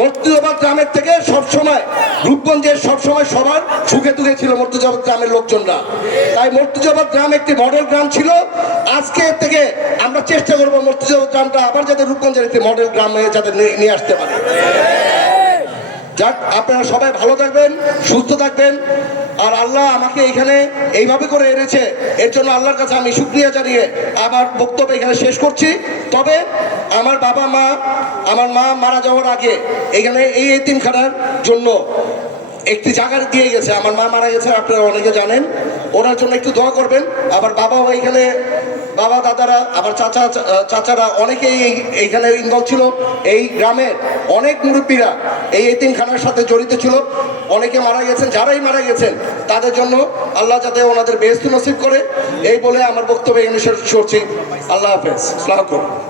মর্তুজাবাদ গ্রামের থেকে সবসময় রূপগঞ্জের সবসময় সবার সুখে দুঃখে ছিল মর্তুজাবাদ গ্রামের লোকজনরা। তাই মর্তুজাবাদ গ্রাম একটি মডেল গ্রাম ছিল। আজকে থেকে আমরা চেষ্টা করবো মর্তুজাবাদ গ্রামটা আবার যাতে রূপগঞ্জের একটি মডেল গ্রামে যাতে নিয়ে আসতে পারে। যাক, আপনারা সবাই ভালো থাকবেন, সুস্থ থাকবেন। আর আল্লাহ আমাকে এখানে এইভাবে করে এনেছে, এর জন্য আল্লাহর কাছে আমি শুকরিয়া জানিয়ে আমার বক্তব্য এখানে শেষ করছি। তবে আমার বাবা মা, আমার মা মারা যাওয়ার আগে এখানে এই এতিমখানার জন্য একটি জায়গা দিয়ে গেছে। আমার মা মারা গেছে, আপনারা অনেকে জানেন। ওনার জন্য একটু দোয়া করবেন। আবার বাবাও এখানে, বাবা দাদারা, আবার চাচারা অনেকেই এইখানে ইনভলভ ছিল। এই গ্রামের অনেক মুরব্বীরা এই এতিমখানার সাথে জড়িত ছিল। অনেকে মারা গেছেন, যারাই মারা গেছেন তাদের জন্য আল্লাহ যাতে ওনাদের বেহেশত নসিব করে, এই বলে আমার বক্তব্য এখানে শেষ করছি। আল্লাহ হাফেজ, আসসালামু আলাইকুম।